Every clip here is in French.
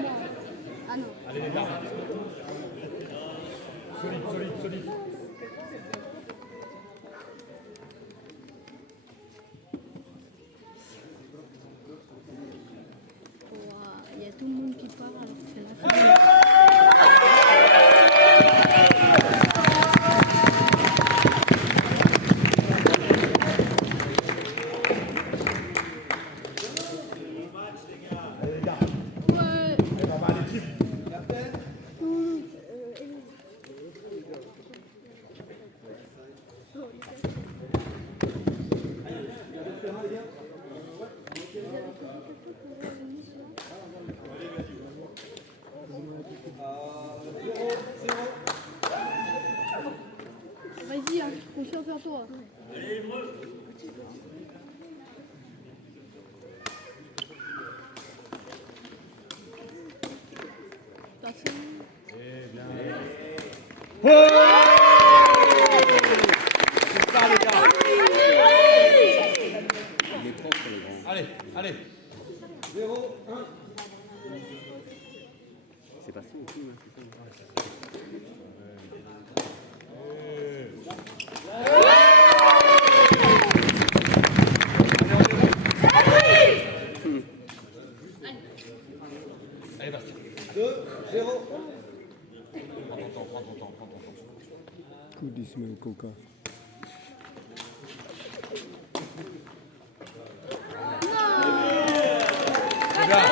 moi. Ah non. Allez les gars. Solide, solide, solide. Il y a tout le monde qui part alors que c'est la fin. Allez les gars. Ouais. Allez, on va aller type. Vas-y, hein, confiance en toi. Attention. Eh bien. Oh, c'est ça les gars. Il est propre le grand. Allez, allez. 0-1. C'est pas ça au film, c'est ça. Allez Bastien. 2-0. Prends ton temps, prends ton temps, prends ton temps. Coup d'Ismaël Coca. C'est bien.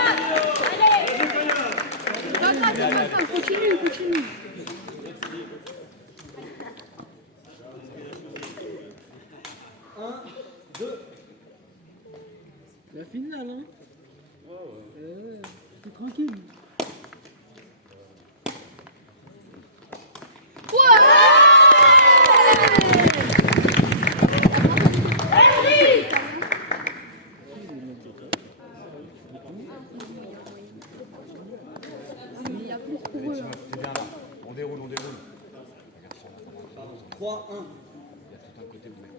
Attends, continue, continue. La finale, hein? C'est tranquille. Il y a plus pour Allez eux. Timothée, t'es bien là. On déroule, on déroule. 3-1. Il y a tout un côté de mec.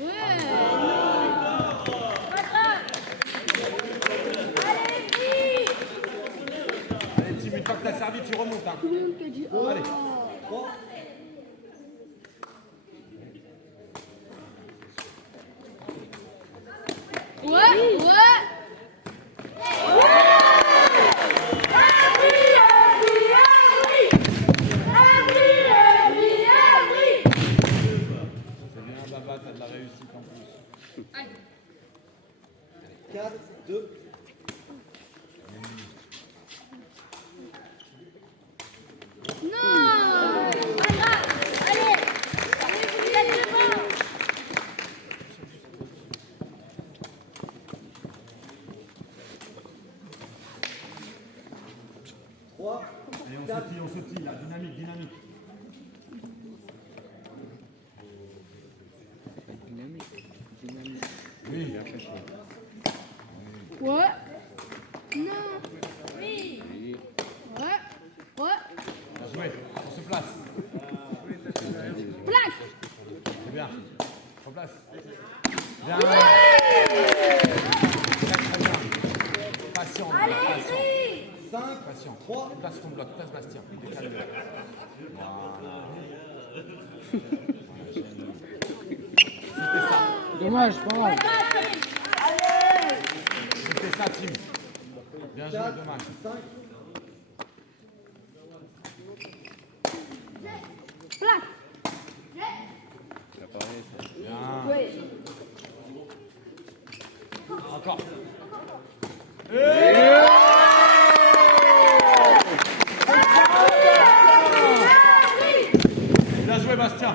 Ouais. Allez Tim, une fois que t'as servi, tu remontes. Hein. Tout le monde qui a dit oh. Allez. 3. Ouais, ouais. C'est bien Baba, t'as de la réussite en plus. 4-2. Non. Pas grave. Allez. Allez, vous êtes devant. 3. Allez, on sautille, là. Dynamique, dynamique. Dynamique. Oui. Ouais. Non. Oui. Oui. Ouais. Ouais. Bien joué. On se place. Place. C'est bien. On se place. Bien. Très bien. Patient. Patient. 5. Patient. 3. Place ton bloc. Place Bastien. Décale-le. Voilà. C'était ça. Dommage, pas grave. C'était ça, Tim. Bien joué, 4. dommage. 5. Place. Ça paraît, ça. Bien. Ouais. Encore. Bien joué, Bastien.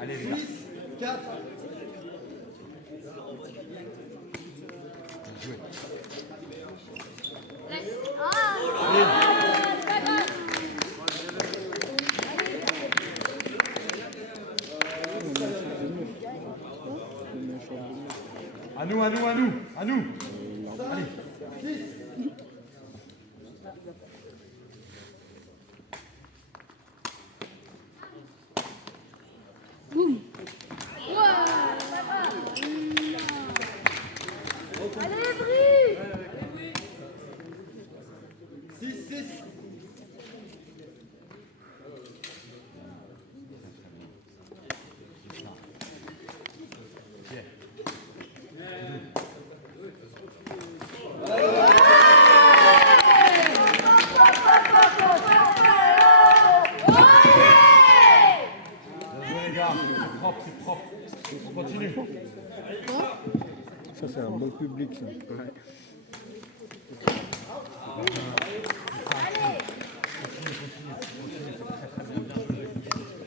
Allez, les gars. 4. Bien joué. À nous, à nous, à nous, à nous. Allez. 6. Boum. Ouais. Bien joué les gars, c'est propre, c'est propre. On continue. Ça, c'est un bon public, ça. Ouais.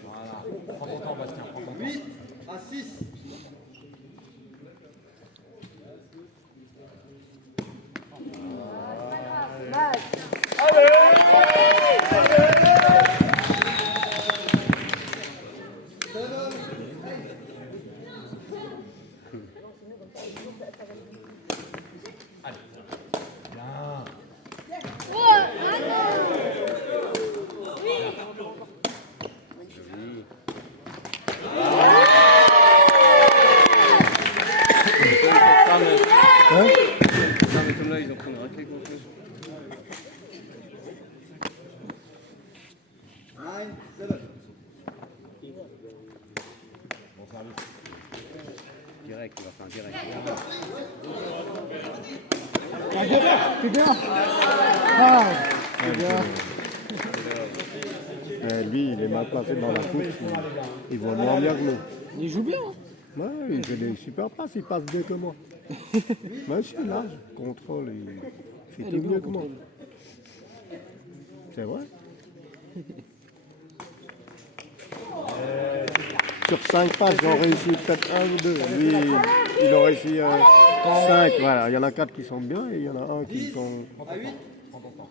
Voilà. Prends ton temps, Bastien, prends ton temps. 8 à 6. Bien. Hein? Non, mais comme là, ils ont pris une raclée contre eux. 9, 7. Bon service. Direct, il va faire un direct. Ah, bien, c'est bien. Ah, c'est bien. Lui, il est mal placé dans la course. Il voit moins bien que nous. Il joue bien. Hein. Ouais, il fait des super passes, il passe mieux que moi. Moi, je suis là, je contrôle, il fait Il est tout bon, mieux que moi. contrôle. C'est vrai. Sur 5 passes, j'en réussis peut-être 1 ou 2. Lui, il en réussit 5. Voilà, il y en a 4 qui sont bien et il y en a un qui sont. À 8. Prends ton temps.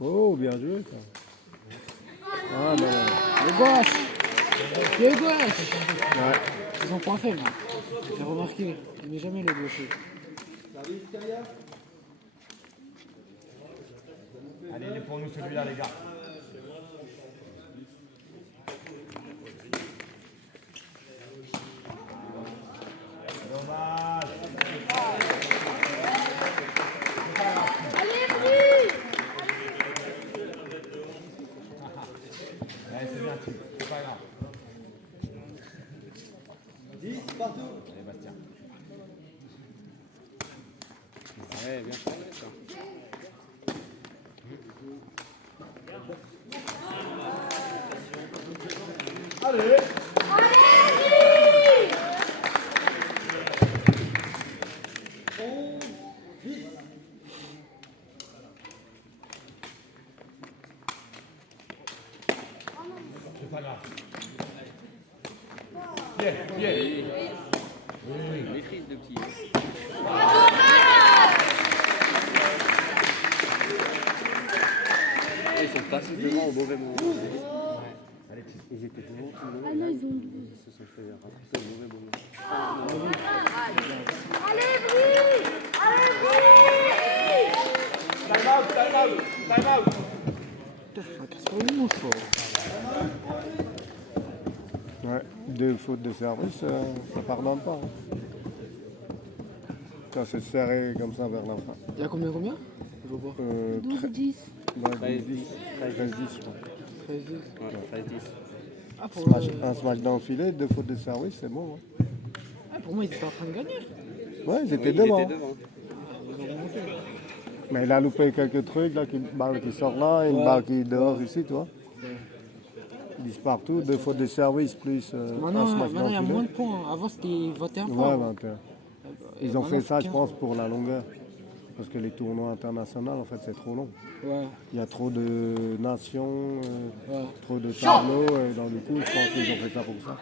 Oh, bien joué ça. Ah, mais. Le gauche. Le gauche. Ouais. Ils ont pas fait, là. J'ai remarqué. Il n'est jamais le gaucher. Service carrière. Allez, il est pour nous celui-là, les gars. Dommage. Allez, Brie. Allez, c'est bien, Tim. C'est pas grave. 10 partout. Allez, Bastien. Ouais, bien fait ça. Allez. Allez, 11, 10. C'est pas grave. Pied, pied. Il maîtrise le petit. Ils sont passés devant au mauvais moment. Allez, Tim. Ils étaient devant tout le monde. Ils se sont fait rattraper au mauvais moment. allez, Brie. Allez, Brie. Time out, time out, time out. Putain, ça casse pas une mouche, quoi. Ouais, 2 fautes de service, ça pardonne pas. Hein. Quand c'est serré comme ça vers la fin. Il y a combien Je vois pas. 12-10. Ouais, 10, 13, 10, je crois. 13 10. Ouais, 13, 10. Ah, pour, Un smash d'enfilé, 2 fautes de service, c'est bon. Hein. pour moi, ils étaient en train de gagner. Ouais, ils étaient Oui, devant. il était devant. Ils ont remonté. Mais il a loupé quelques trucs, là, une balle qui sort là, une balle qui est dehors ici, tu vois. Ils disent partout, 2 fautes de service plus un Maintenant, smash il y a d'enfilé. moins de points. Avant, c'était 21 Ouais, points. 21. Ils ont Maintenant, fait ça, je 15. pense, pour la longueur. Parce que les tournois internationaux, en fait, c'est trop long. Ouais, Il y a trop de nations, ouais. trop de tableaux, et dans le coup, je pense qu'ils ont fait ça pour ça.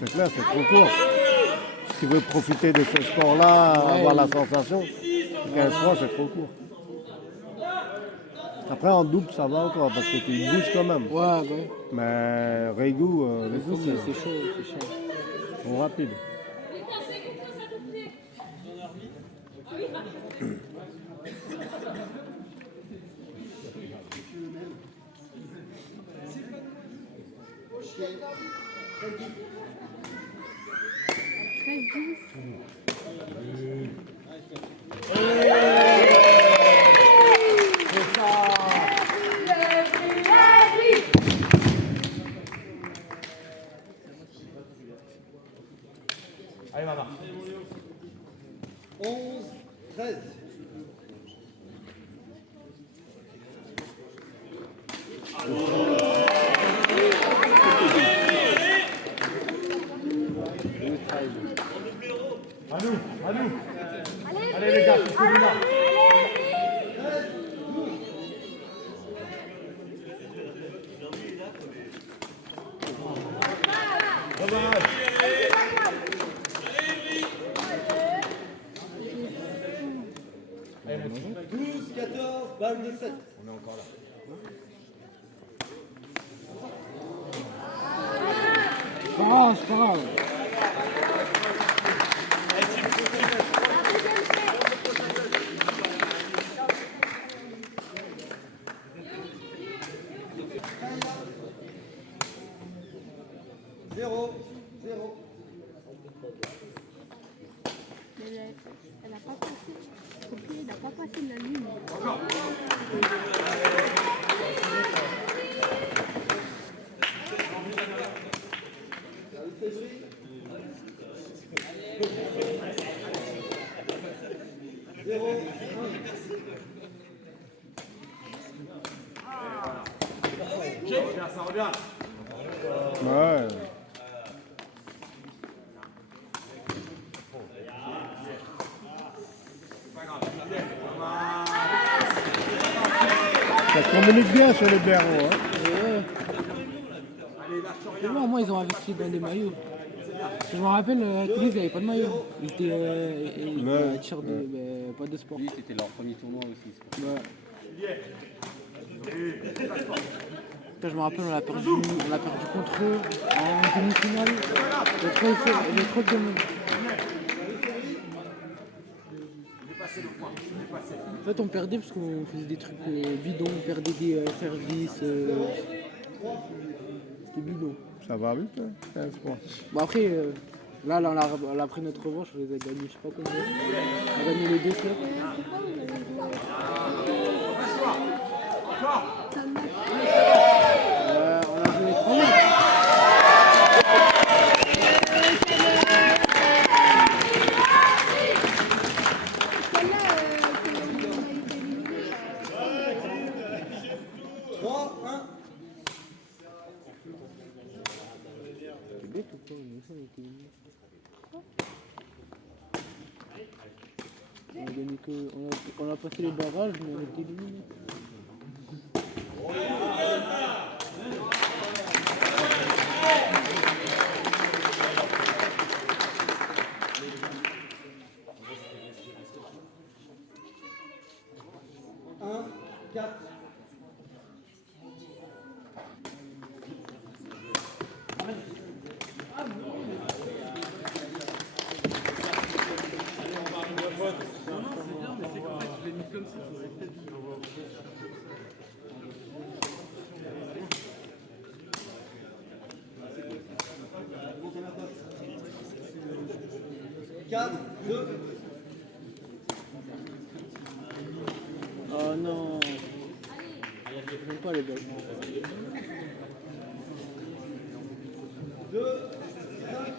C'est clair, c'est trop court. Si tu veux profiter de ce sport-là, avoir la sensation, 15 points, c'est trop court. Après, en double, ça va encore, parce que tu bouges quand même. Ouais, ouais. Mais Régou, Le le coup, coup, c'est chaud, c'est chaud. c'est trop rapide. Allez, À nous, à nous. Allez, Allez les gars, c'est celui-là. Dommage. 12, 14, balle de 7. On est encore là. Oh, c'est pas grave. Zéro, zéro. Elle n'a pas passé. Son pied n'a pas passé la ligne. Zéro, Ça revient. Ouais. Ça communique bien sur les blaireaux. Hein. Non, moi, ils ont investi dans des maillots. Je me rappelle, à Toulouse, il n'y avait pas de maillot. Ils étaient Ouais. à tir de, pas de sport. Lui, c'était leur premier tournoi aussi. Ouais. Putain, je me rappelle, on a perdu contre eux en demi-finale. Il y a trop de monde. En fait, on perdait parce qu'on faisait des trucs bidons, on perdait des services. C'était bidon. Ça va vite, hein, 15 points. Bon, après, là, on a pris notre revanche, on les a gagnés, je sais pas combien. On a gagné les deux clubs. On a joué 3 matchs. Celle-là, on a été éliminé. 3, 1. C'est bête ou quoi? Mais ça, on a été éliminés. On a gagné que. On a passé les barrages, mais on a été éliminés. Un, 4. Quatre, 2. Oh non. J'aime pas les balles. 2, 5.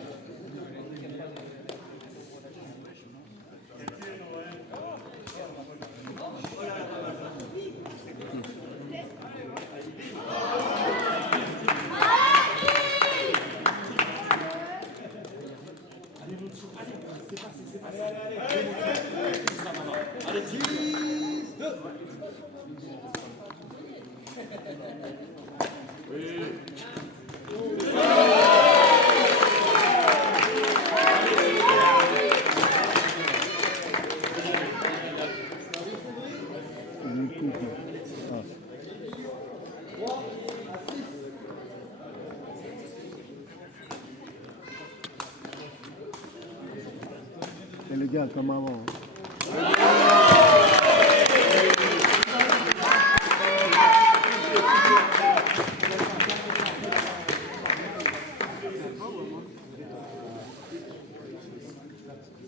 Allez, 10, 2. Du coup, ah. 3 à 6. C'est légal comme avant. Hein.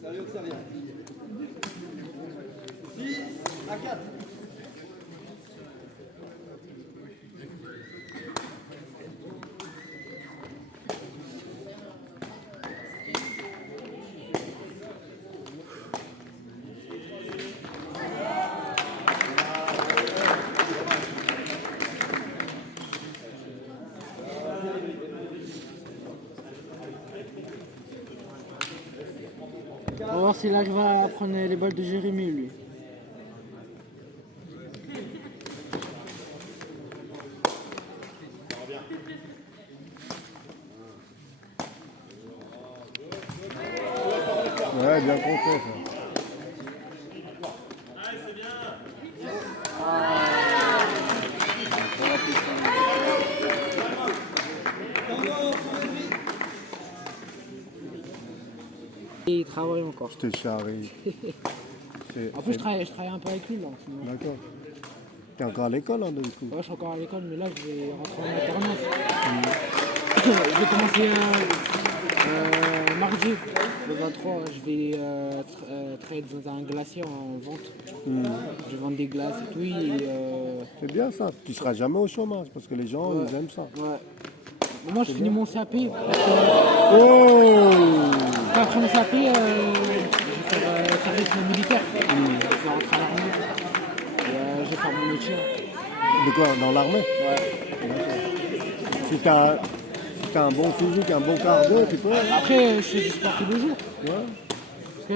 Sérieux que ça vient. 6 à 4. voir s'il arrive à prendre les balles de Jérémy, lui. Ouais, bien compté ça. Et il travaille encore. Je te charrie. En plus, je travaille un peu avec lui là en ce moment. D'accord. T'es encore à l'école, hein, du coup. Ouais, je suis encore à l'école, mais là, je vais rentrer en alternance. Je vais commencer mardi, le 23. Je vais travailler dans un glacier en vente. Je vends des glaces et tout. C'est bien ça. Tu seras jamais au chômage parce que les gens, ils aiment ça. Ouais. Mais moi, je finis mon CAP. Parce que, Oh après mon CAP, je vais faire service militaire. Je vais rentrer à l'armée. Et je vais faire mon métier. De quoi? Dans l'armée? Ouais. Si t'as un bon physique, un bon cardio, tu peux. Après, je fais du sport tous les jours. Ouais. Parce que,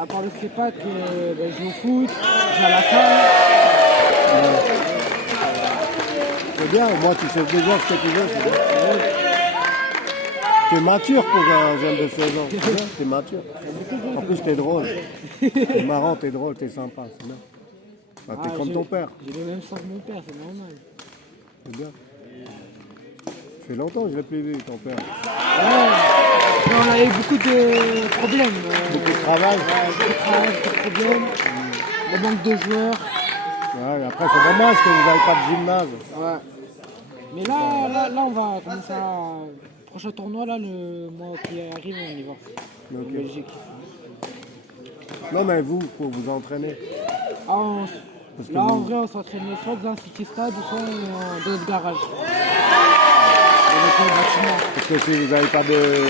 à part le CEPAC, je joue au foot, je vais à la salle. C'est bien, moi tu sais déjà ce que tu veux, c'est bien. T'es mature pour un jeune de 16 ans, c'est bien, t'es mature. En plus t'es drôle. T'es marrant, t'es drôle, t'es sympa, c'est bien. Bah, t'es comme ton père, J'ai le même sang que mon père, c'est normal. c'est bien. Ça fait longtemps que je l'ai plus vu, ton père. Ouais, on a eu beaucoup de problèmes. Beaucoup de travail. Beaucoup de travail, beaucoup de problèmes. Le manque de joueurs. Ouais, après c'est dommage que vous n'avez pas de gymnase. Ouais. Mais là, on va commencer à... Prochain tournoi, là, le mois qui arrive, on y va. En Ok. Belgique. Non mais vous, pour vous entraîner. Ah, Parce que là, en vous- vrai, on s'entraîne soit dans un city stade, soit dans notre garage. Dans notre bâtiment. Parce que si vous n'avez pas de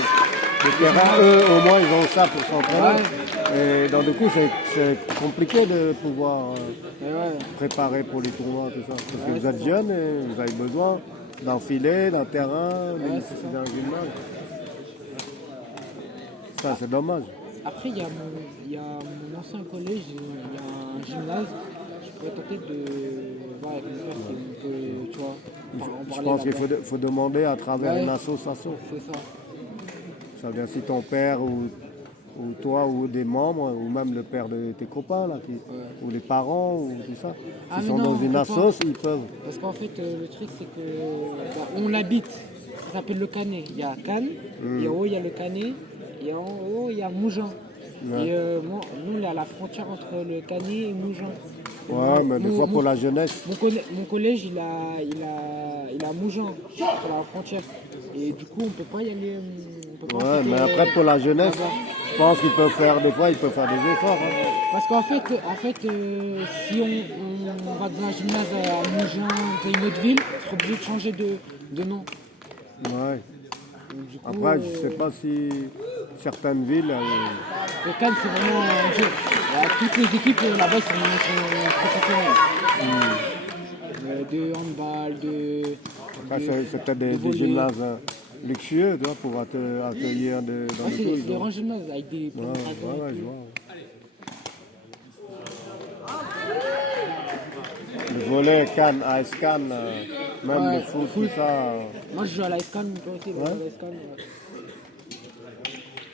terrain, eux au moins ils ont ça pour s'entraîner. Et donc du coup c'est compliqué de pouvoir Et ouais. préparer pour les tournois, tout ça. Parce que vous êtes jeune et vous avez besoin d'enfiler, d'un terrain, d'un gymnase. Ça c'est dommage. Après, il y a mon ancien collège, il y a un gymnase. Je pourrais tenter de voir avec mon père si on peut, tu vois, en Je parler pense qu'il là-bas. faut demander à travers Ouais. une association. C'est ça. Ça veut dire si ton père ou toi ou des membres, ou même le père de tes copains, là, ou les parents, ou tout ça, Ah, s'ils mais sont non, dans une on peut assoce, ils peuvent. Parce qu'en fait, le truc, c'est que on habite. Ça s'appelle le Canet. Il y a Cannes, et en haut, il y a le Canet, et en haut, il y a Mougins. Ouais. Et nous, on est à la frontière entre le Canet et Mougins. Ouais, mais des fois pour la jeunesse. Mon collège, il a Mougins, sur la frontière. Et du coup, on peut pas y aller. On peut pas Ouais, sauter, mais après pour la jeunesse, là-bas. je pense qu'ils peuvent faire, des fois ils peuvent faire des efforts. Hein. Parce qu'en fait, si on va dans un gymnase à Mougins, dans une autre ville, on sera obligé de changer de nom. Ouais. Donc, du coup, Après, je sais pas si certaines villes. le Cannes, c'est vraiment un jeu. Toutes les équipes là-bas sont professionnelles. De handball, Après, c'est peut-être des volley. gymnases luxueux, tu vois, pour accueillir dans Ah, les c'est tours. des grands gymnases avec des plans Ouais, dragons. ouais, je vois. Le volley, Cannes, AS Cannes, même Ouais, le foot, tout ça. Moi, je joue à la SCAN, mon père aussi, il joue à la SCAN.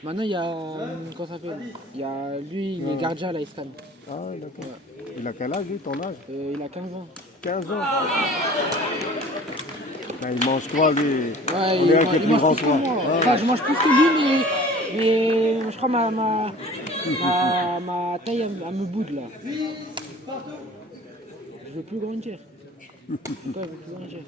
Maintenant, il y a. Comment ça s'appelle? Il y a lui, il est gardien à la SCAN. Ah, d'accord. Il a quel âge, lui, ton âge? Il a 15 ans. 15 ans. Ben, il mange quoi, lui? Ouais, On est avec les plus mange grands plus que toi. moi. Ouais. Enfin, je mange plus que lui, mais je crois ma taille, elle me boude là. Je veux plus grandir. Toi, je veux plus grandir.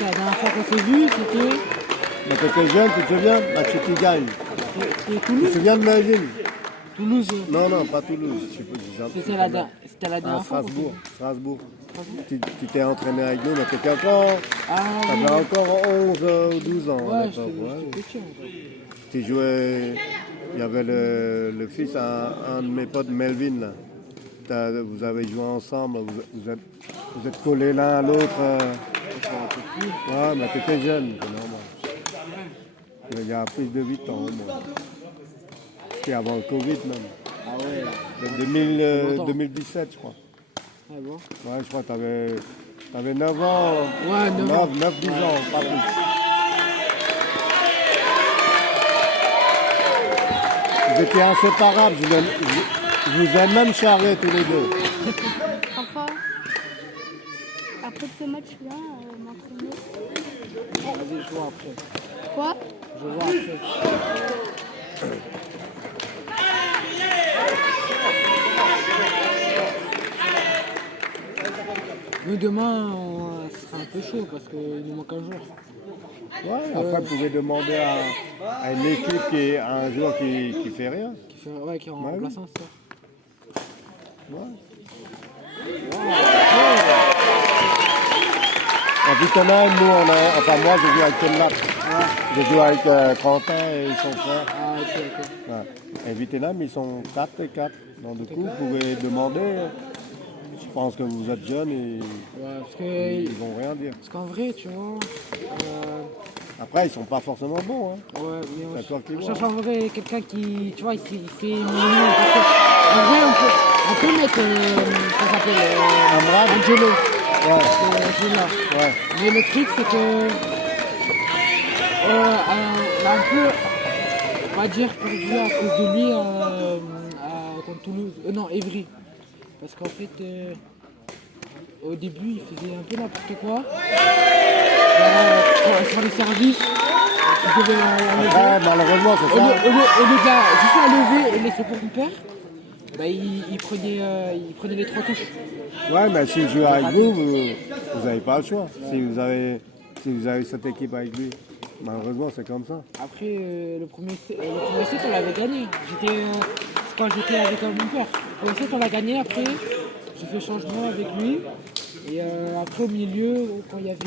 La dernière fois qu'on s'est vu, c'était Mais quand t'étais jeune, tu te souviens? Bah, tu t'y gagnes. c'était Tu te Toulouse. souviens de Melvin? Toulouse, Non, pas Toulouse. Je sais pas si c'était la dernière à fois. Strasbourg. Strasbourg. Strasbourg. Tu t'es entraîné avec nous, mais t'étais encore. Ah oui. T'avais encore 11 ou 12 ans. à Ouais, l'époque, ouais. j'étais petit en fait. Tu jouais. Il y avait le fils à un de mes potes, Melvin. Là. Vous avez joué ensemble, vous êtes collés l'un à l'autre. Ouais, mais t'étais jeune, c'est normal. Il y a plus de 8 ans au moins. C'était avant le Covid même. Ah ouais. De 2017, je crois. Ah bon. Ouais, je crois que t'avais 9 ans. Ouais, 9 ans. 9-10 ans, pas plus. Vous étiez inséparables, je vous ai même charré tous les deux. Enfin, après ce match-là, m'entraîner. Vas-y, je vois après. Quoi? Je vois après. Nous demain, ce sera un peu chaud parce qu'il nous manque un jour. Ouais, après, vous pouvez demander à une équipe, à un joueur qui fait rien. Qui est en Ouais, remplaçant, ça. Ouais. En Vietnam, nous, moi, j'ai joué avec Tenlat. J'ai joué avec Quentin et son frère. Ah, ok. Ouais. Et Vietnam, ils sont 4 et 4. Donc, du coup, vous pouvez demander. Je pense que vous êtes jeunes et Ouais, parce ils que. vont rien dire. Parce qu'en vrai, tu vois. Après, ils sont pas forcément bons. Hein. Ouais, mais C'est toi qui on vois. cherche en vrai quelqu'un qui, tu vois, il fait mignon. Parce que, en vrai, on peut mettre, comment ça s'appelle, Amram. Angelo. Ouais, Celui-là. ouais. Mais le truc, c'est que, on a un peu, on va dire, perdu à cause de lui contre Toulouse. Non, Évry. Parce qu'en fait, au début, il faisait un peu n'importe quoi. Sur les services, il devait Après, malheureusement, c'est au ça. lieu de la juste la lever et laisser pour mon père, bah, il prenait les 3 touches. Ouais, mais s'il joue avec vous n'avez pas le choix. Si vous avez cette équipe avec lui, malheureusement, c'est comme ça. Après, le premier set, on l'avait gagné. C'est quand j'étais avec mon père. Le premier set, on l'a gagné. Après, j'ai fait changement avec lui. Et après, au milieu, quand il y avait,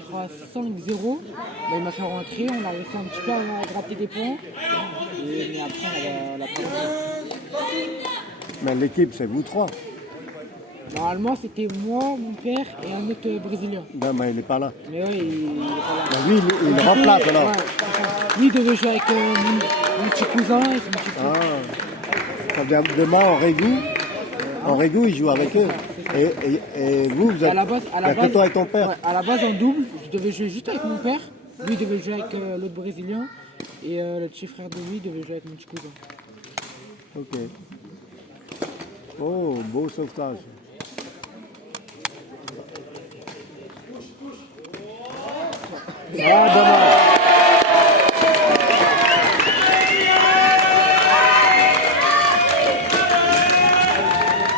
je crois, 5-0, bah, il m'a fait rentrer. On a réussi un petit peu à gratter des points. Mais après, on a pas. Mais l'équipe, c'est vous trois. Normalement, c'était moi, mon père et un autre Brésilien. Non, mais il n'est pas là. Mais ouais, il est pas là. Mais lui, il remplace alors. Ouais, c'est ça. Lui, il devait jouer avec mon petit cousin et son petit frère. Ah. Ça veut dire demain, en Régou, il joue avec eux. Et vous êtes. À la base, il y a que toi et ton père. ouais, à la base, en double, je devais jouer juste avec mon père. Lui, il devait jouer avec l'autre Brésilien. Et le petit frère de lui devait jouer avec mon petit cousin. Ok. Oh, beau sauvetage. Ah, dommage.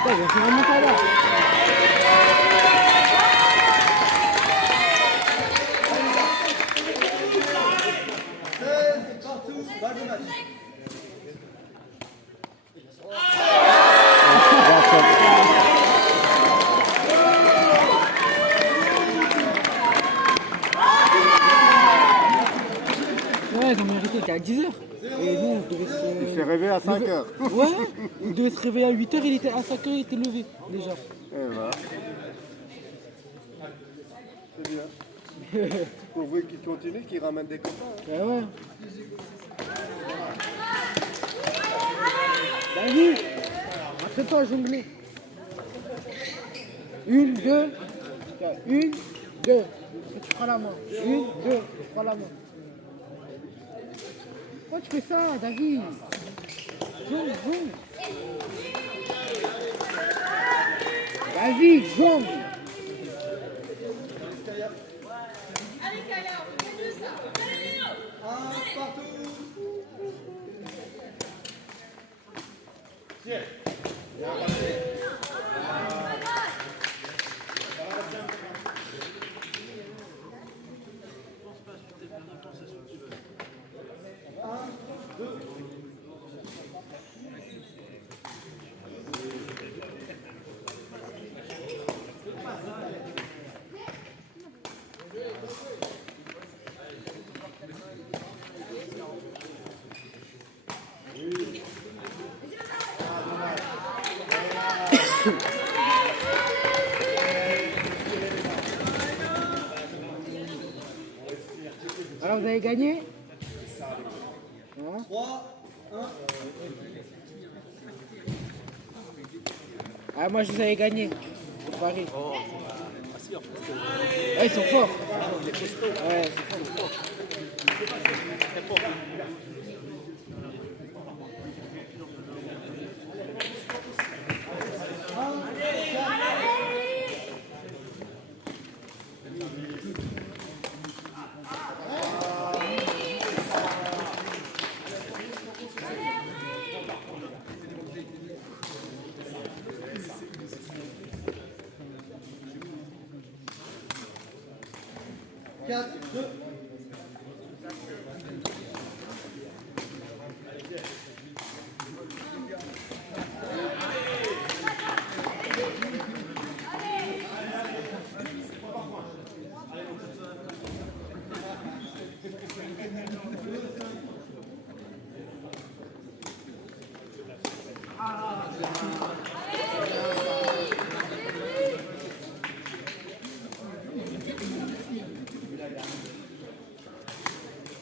Ouais, il va faire un montant là. Partout, balle de match. Ouais, ils ont mérité, c'était à 10h. Et nous, on devait se. Il s'est réveillé à 5 heures. Ouais, il devait se réveiller à 8h, il était à 5h, il était levé déjà. Et voilà. C'est bien. Pourvu qu'il continue, qu'il ramène des copains. Ouais, ouais. Vas-y, après-toi à jongler. 1, 2, 1, 2. Tu prends la main. 1, 2, tu prends la main. Pourquoi tu fais ça, David? Jongle, jongle. Vas-y, jongle. Partout. Alors vous avez gagné? Hein? 3, 1. Ah, moi je vous avais gagné. Au Paris. Ouais, ils sont forts. Ouais, ils sont forts. Quatre, deux.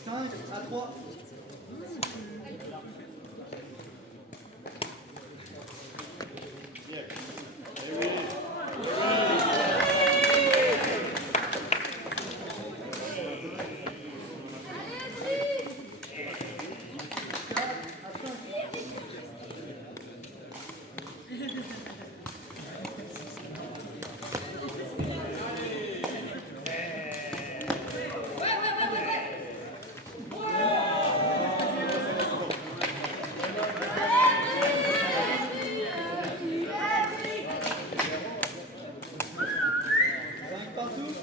Cinq à 3. Partout.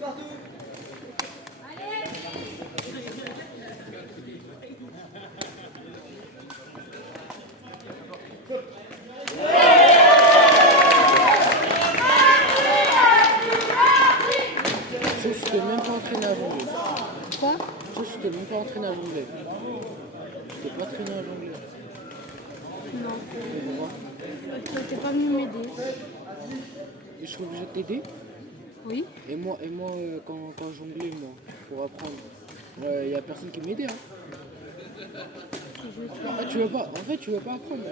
Partout. Je t'ai même pas entraîné à jongler. Quoi? Je t'ai même pas entraîné à jongler. Je t'ai pas entraîné à jongler. Non. Et pourquoi? T'es pas venu m'aider. Et je suis obligé de t'aider. Oui. Et moi quand je jonglais, moi, pour apprendre, il y a personne qui m'aidait. Hein. Ah, tu veux pas, en fait, tu veux pas apprendre.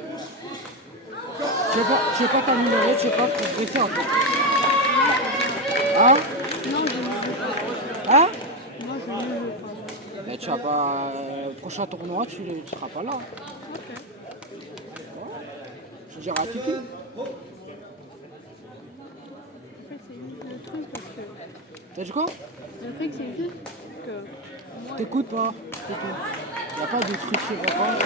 Tu veux pas t'améliorer, tu veux pas progresser en fait. Hein? Non, je ne veux pas. Hein? Moi, je ne veux pas. Ben, tu vas pas. Prochain tournoi, tu seras pas là. Ok. Je dirais à Tiki. En fait, c'est juste le truc parce que... T'as dit quoi? Le truc, c'est juste que... Moi, T'écoutes pas, c'est tout. Y a pas de truc qui va pas.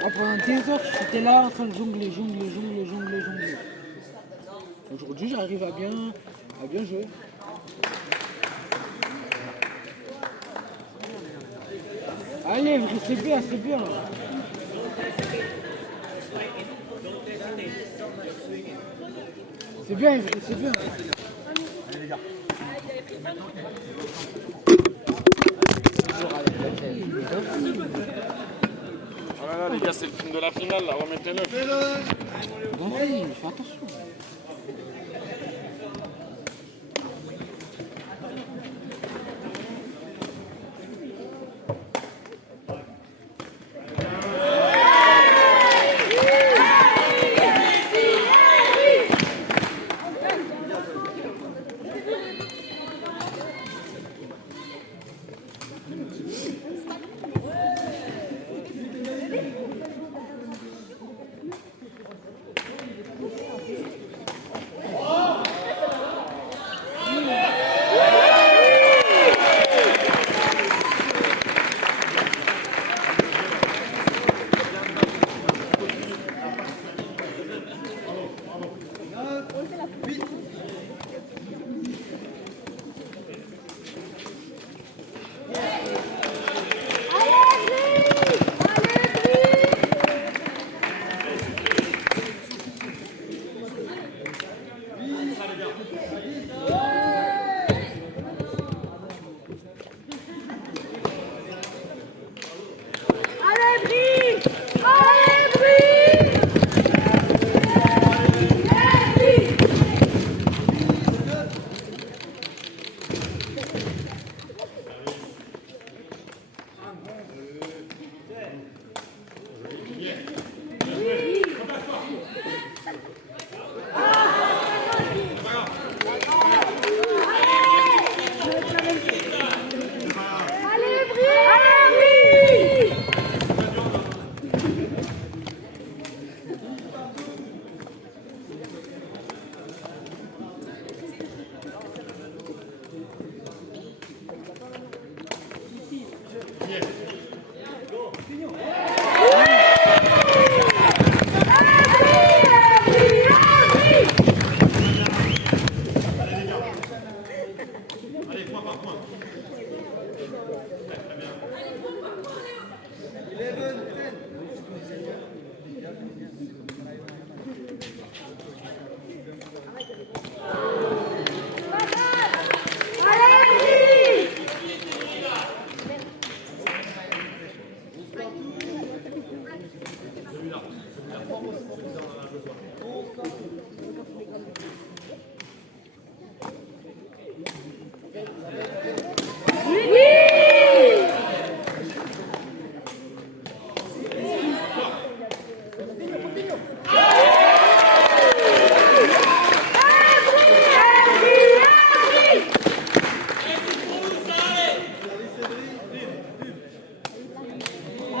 Moi, pendant des heures, j'étais là en train de jongler. Aujourd'hui, j'arrive à bien jouer. Allez, c'est bien. C'est bien, Evry, c'est bien. Voilà, les gars, c'est le film de la finale, là, remettez-le. Vas-y, fais attention. Allez, Brie! Allez, Brie! Allez, Brie! Allez, Brie! Allez, Brie!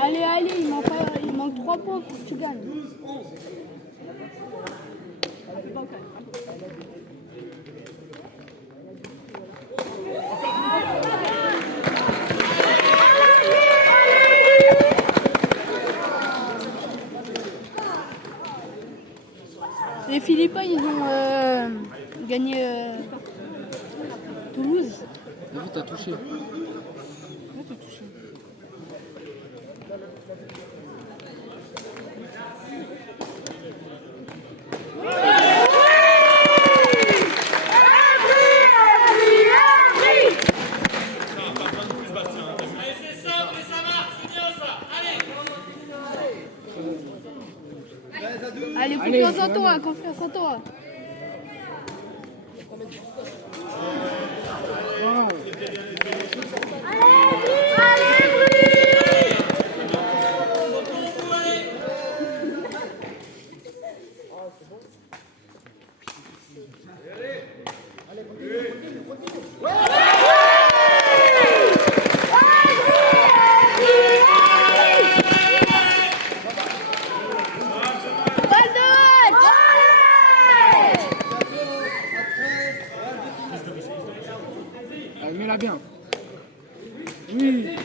Allez, allez, il manque 3 points pour que tu gagnes. Les Philippins, ils ont gagné Toulouse. T'as vu, t'as touché. Ouais, t'as touché. Allez, confiance en toi, confiance en toi. Allez, mets-la bien. Oui.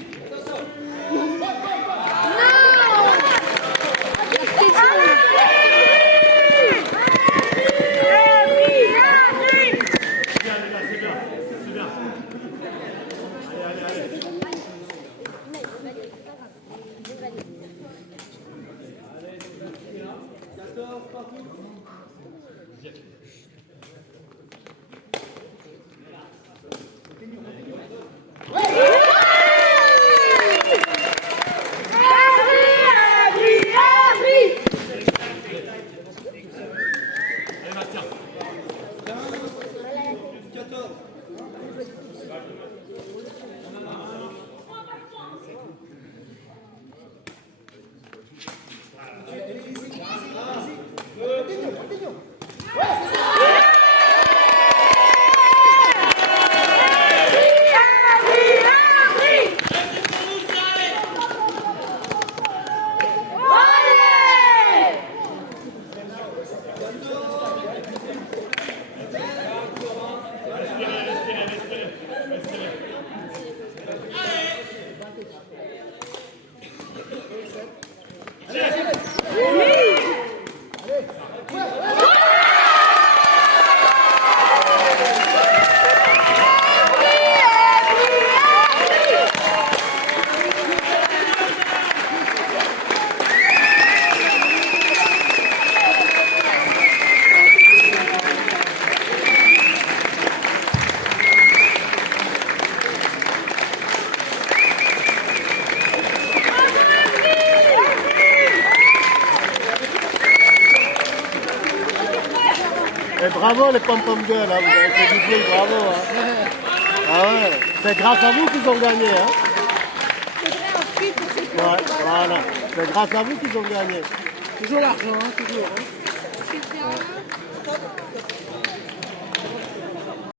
Et bravo les pom-pom girls, hein, vous avez fait du bruit, bravo. Hein. Ah ouais, c'est grâce à vous qu'ils ont gagné. Hein. Faudrait un prix pour ces Ouais, voilà, c'est grâce à vous qu'ils ont gagné. Toujours l'argent, hein, toujours. Hein. C'était un